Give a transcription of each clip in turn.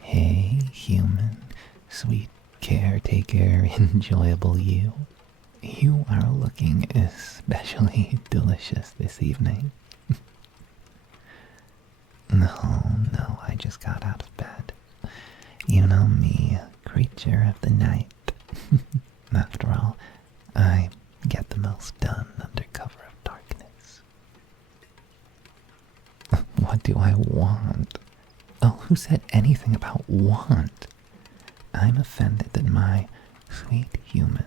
Hey, human, sweet caretaker, enjoyable you. You are looking especially delicious this evening. No, I just got out of bed. You know me, creature of the night. After all, I get the most done under cover of darkness. What do I want? Oh, who said anything about want? I'm offended that my sweet human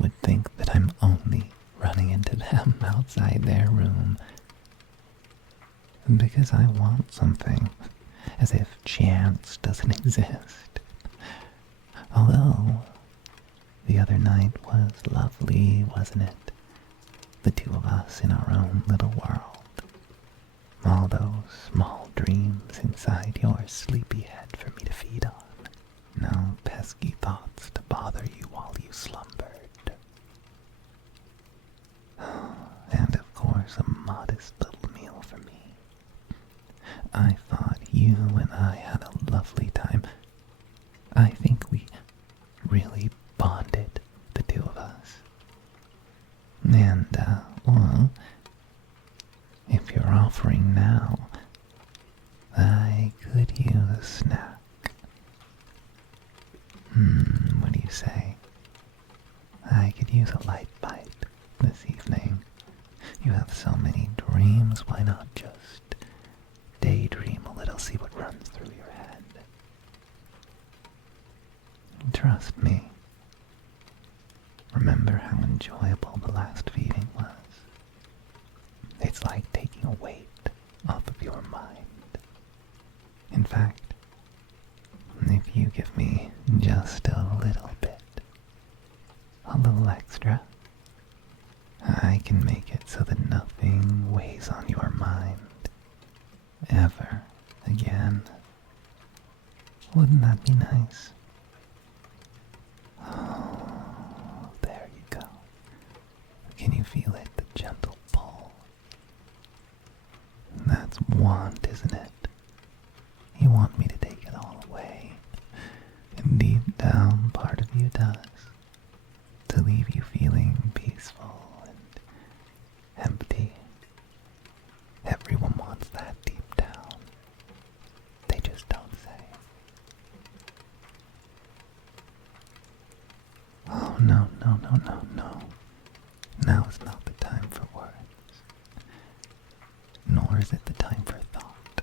would think that I'm only running into them outside their room because I want something, as if chance doesn't exist. Although, the other night was lovely, wasn't it? The two of us in our own little world. All those small dreams inside your sleepy head for me to feed on. No pesky thoughts to bother you while you slumbered. And of course a modest little meal for me. I thought you and I had a lovely time. I think we really bonded, the two of us. And, well, if you're offering now, I could use a snack. What do you say? I could use a light bite this evening. You have so many dreams, why not just daydream a little, see what runs through your head? Trust me. Remember how enjoyable the last feeding was? It's like taking a weight off of your mind. In fact, if you give me just a little bit, a little extra, I can make it so that nothing weighs on your mind ever again. Wouldn't that be nice? Oh, there you go. Can you feel it, the gentle pull? That's want, isn't it? You want me to take it all away. And deep down, part of you does. To leave you feeling peaceful and empty. Everyone wants that deep down. They just don't say. Oh, no. Now is not the time for words. Nor is it the time for thought.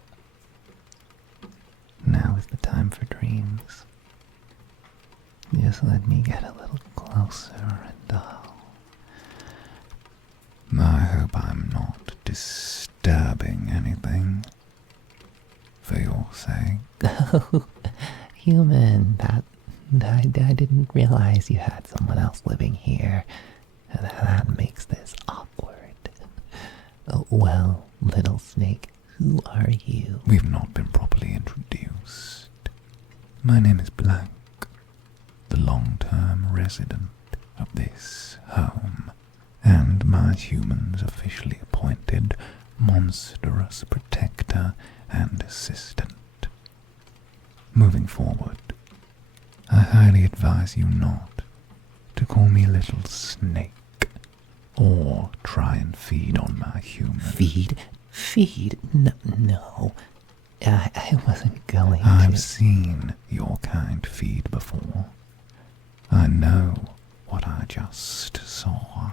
Now is the time for dreams. Just let me get a little closer and I hope I'm not disturbing anything for your sake. Oh, human, I didn't realize you had someone else living here. That makes this awkward. Oh, well, little snake, who are you? We've not been properly introduced. My name is Blank, the long-term resident of this home, and my human's officially appointed monstrous protector and assistant. Moving forward, I highly advise you not to call me Little Snake, or try and feed on my human. Feed? No. I wasn't going to. I've seen your kind feed before. I know what I just saw.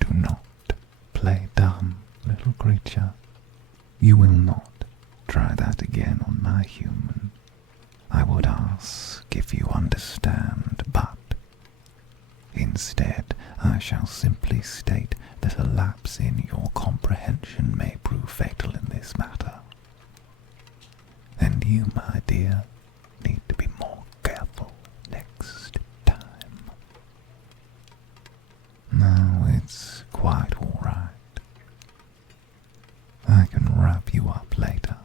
Do not play dumb, little creature. You will not try that again on my human. I would ask if you understand, but instead I shall simply state that a lapse in your comprehension may prove fatal in this matter. And you, my dear, need to be more careful next time. No, it's quite all right. I can wrap you up later,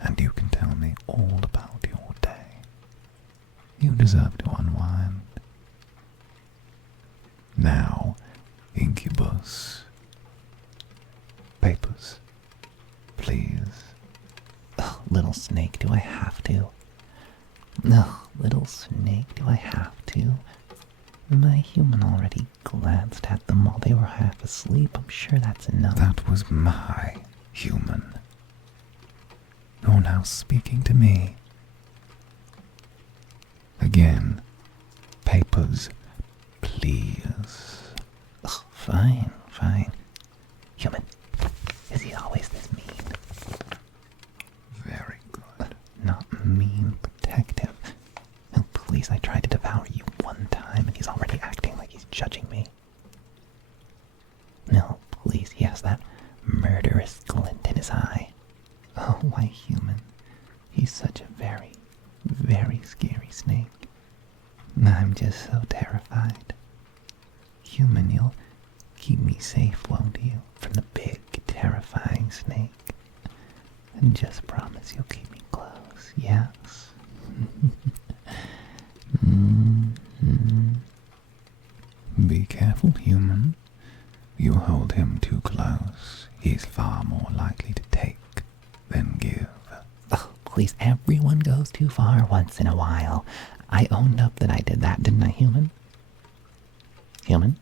and you can tell me all about your day. You deserve to unwind. Now, Incubus. Papers, little snake, do I have to? No, little snake, do I have to? My human already glanced at them while they were half asleep. I'm sure that's enough. That was my human. You're now speaking to me. Again, papers, please. Ugh, fine. Human, is he always this mean? Very good. Not mean, protective. Oh, please, I tried to devour you one time and he's already acting like he's judging me. No, please, he has that murderous glint in his eye. Oh, why human? He's such a very, very scary snake. I'm just so terrified. Human, you'll keep me safe, won't you? From the big, terrifying snake. And just promise you'll keep me close, yes? Be careful, human. You hold him too close. He's far more likely to take than give. Oh, please, everyone goes too far once in a while. I owned up that I did that, didn't I, human? Human?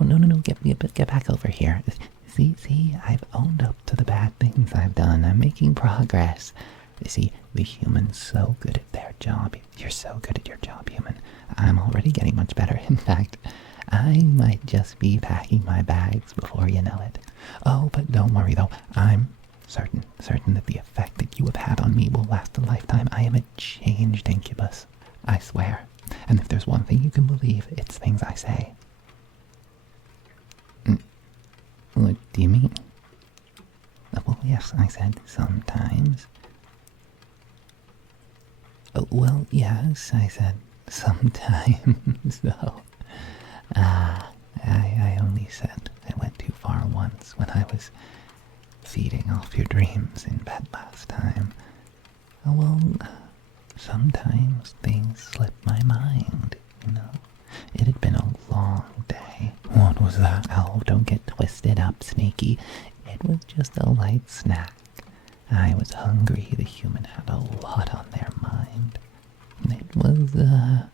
Oh, no, get back over here. See, I've owned up to the bad things I've done. I'm making progress. See, the human's so good at their job. You're so good at your job, human. I'm already getting much better. In fact, I might just be packing my bags before you know it. Oh, but don't worry, though. I'm certain that the effect that you have had on me will last a lifetime. I am a changed Incubus. I swear. And if there's one thing you can believe, it's things I say. What do you mean? Well, yes, I said sometimes. Oh, well, yes, I said sometimes, so... I only said I went too far once when I was feeding off your dreams in bed last time. Well, sometimes things slip my mind, you know. It had been a long day. What was that? Oh, don't get twisted up, Snaky. It was just a light snack. I was hungry. The human had a lot on their mind. It was a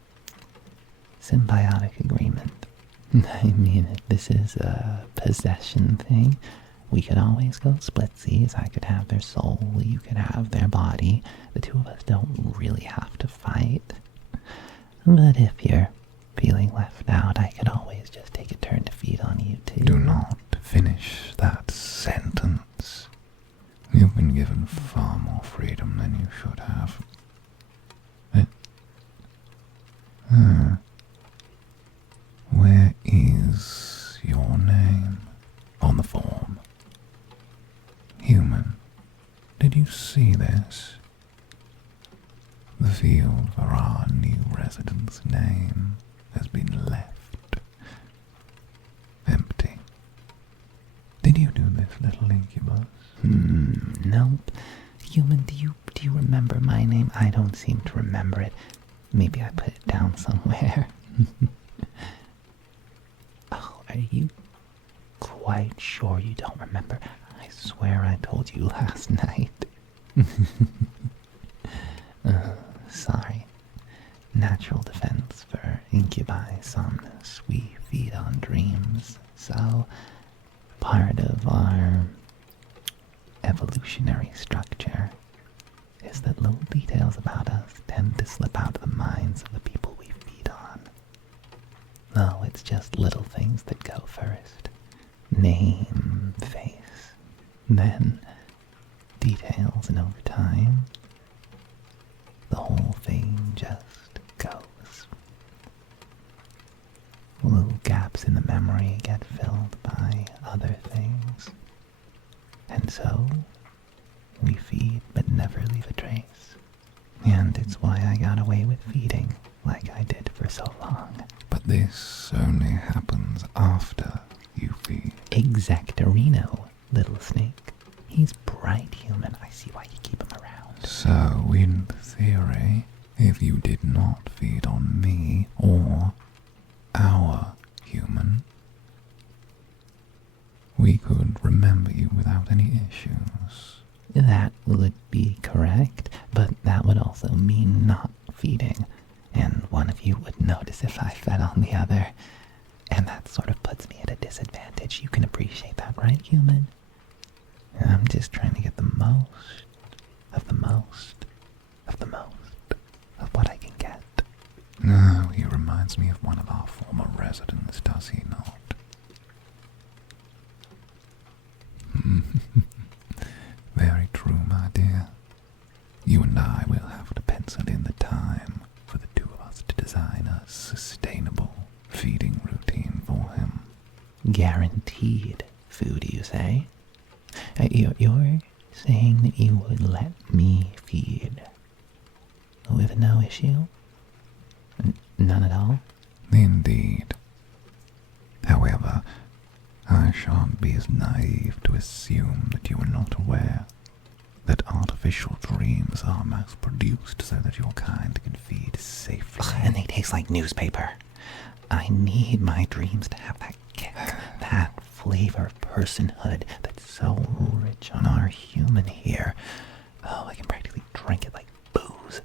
symbiotic agreement. I mean, if this is a possession thing, we could always go splitsies. I could have their soul, you could have their body. The two of us don't really have to fight. But if you're feeling left out, I could always just take a turn to feed on you too. Do not finish that sentence. You've been given far more freedom than you should have. Where is your name on the form? Human, did you see this? The field for our new resident's name has been left empty. Did you do this, little Incubus? Nope. Human, do you remember my name? I don't seem to remember it. Maybe I put it down somewhere. Oh, are you quite sure you don't remember? I swear I told you last night. Sorry. Natural defense for incubi somnus. We feed on dreams. So, part of our evolutionary structure is that little details about us tend to slip out of the minds of the people we feed on. Oh, it's just little things that go first. Name, face, then details, and over time, the whole thing just goes. Little gaps in the memory get filled by other things. And so, we feed but never leave a trace. And it's why I got away with feeding like I did for so long. But this only happens after you feed. Exactorino, little snake. He's bright, human. I see why you keep him around. So, in theory, if you did not feed on me or our human, we could remember you without any issues. That would be correct, but that would also mean not feeding, and one of you would notice if I fed on the other, and that sort of puts me at a disadvantage. You can appreciate that, right, human? I'm just trying to get the most of the most of the most of what I can get. No, he reminds me of one of our former residents, does he not? Very true, my dear. You and I will have to pencil in the time for the two of us to design a sustainable feeding routine for him. Guaranteed food, you say? You're saying that you would let me feed with no issue? None at all? Indeed. However, I shan't be as naive to assume that you are not aware that artificial dreams are mass-produced so that your kind can feed safely. And they taste like newspaper. I need my dreams to have that kick, that flavor of personhood that's so rich on our human here. Oh, I can practically drink it like booze.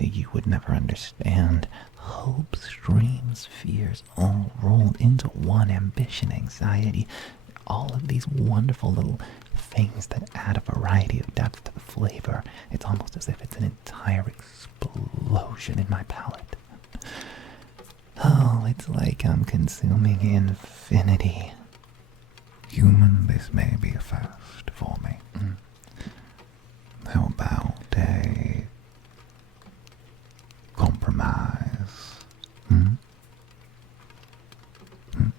You would never understand. Hopes, dreams, fears, all rolled into one. Ambition, anxiety, all of these wonderful little things that add a variety of depth to the flavor. It's almost as if it's an entire explosion in my palate. Oh, it's like I'm consuming infinity. Human, this may be a first for me. How about a compromise?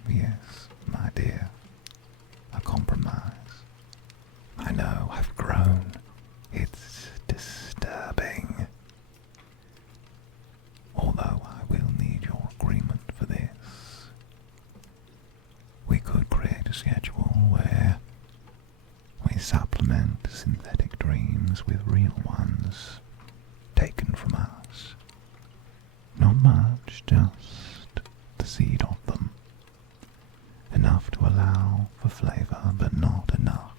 Yes, my dear, a compromise. I know I've grown. It's disturbing. Although I will need your agreement for this. We could create a schedule where we supplement synthetic dreams with real ones taken from us. Not much, just the seed of them. Enough to allow for flavor, but not enough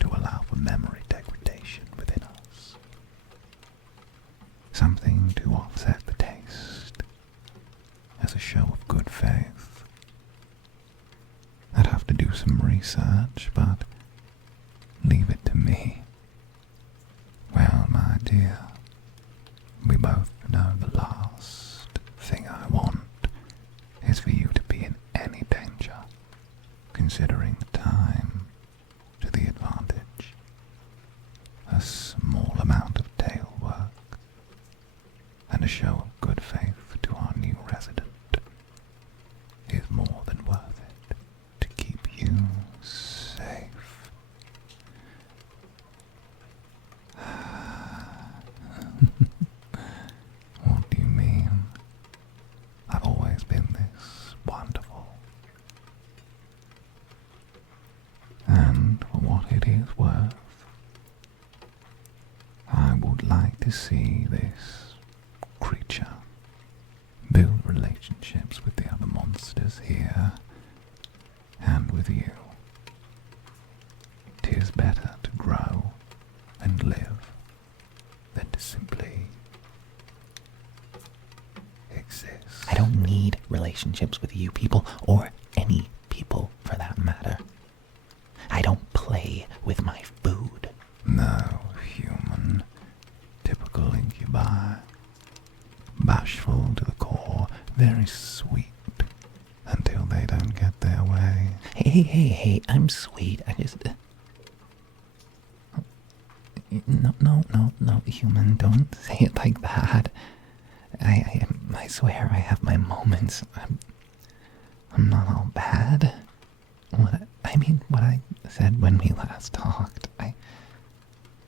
to allow for memory degradation within us. Something to offset the taste as a show of good faith. I'd have to do some research, but leave it to me. Well, my dear, we both know the last thing I want is for you to be in any danger, considering the time to the advantage. A small amount of tail work and a show of good faith to our new resident is more than worth it to keep you safe. What do you mean? I've always been this wonderful. And for what it is worth, I would like to see this creature build relationships with the other monsters here and with you. 'Tis better to grow and live than to simply exist. I don't need relationships with you people, or any people for that matter. I don't play with my food. No, human. Typical incubi. Bashful to the core, very sweet until they don't get their way. Hey, I'm sweet. I just... No, human, don't say it like that. I swear I have my moments. I'm not all bad. What I said when we last talked,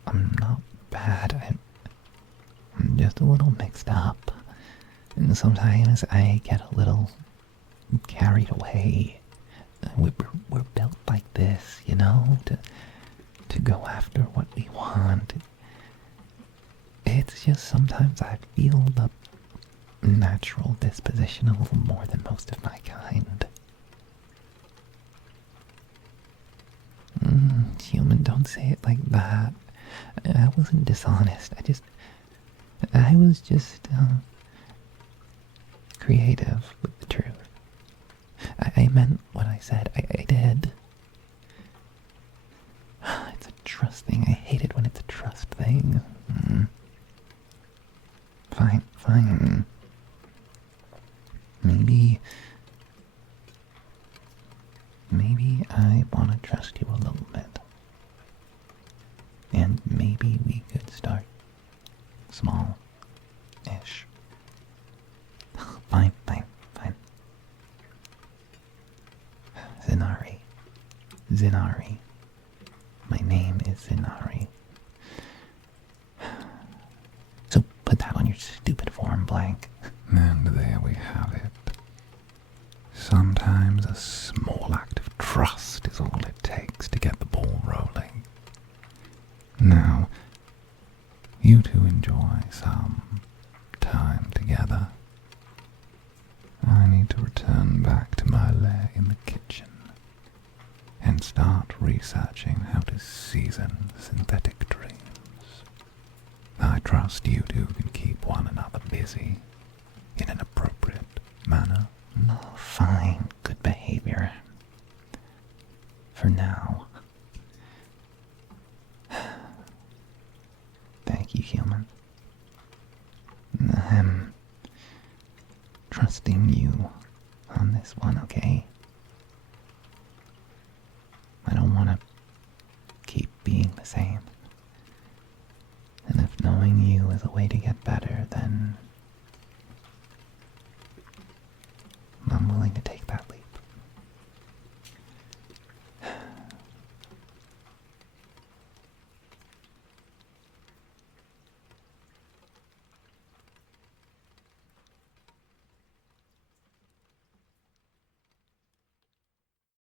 I'm not bad. I'm just a little mixed up. And sometimes I get a little carried away. We're built like this, you know, to go after what we want. It's just sometimes I feel the natural disposition a little more than most of my kind. Human, don't say it like that. I wasn't dishonest. I was just, creative with the truth. I meant what I said. I did. It's a trust thing. I hate it when it's a trust thing. Fine. Maybe I want to trust you a little bit. And maybe we could start small-ish. Fine. Zinari. My name is Zinari. So put that on your stupid form blank. And there we have it. Sometimes a small act of trust is all it takes to get the ball rolling. Now, you two enjoy some time together. I need to return back to my lair in the kitchen and start researching how to season synthetic dreams. I trust you two can keep one another busy in an appropriate manner. Oh, fine. Good behavior. For now. Thank you, human. I'm trusting you on this one, okay? I don't want to keep being the same. And if knowing you is a way to get better, then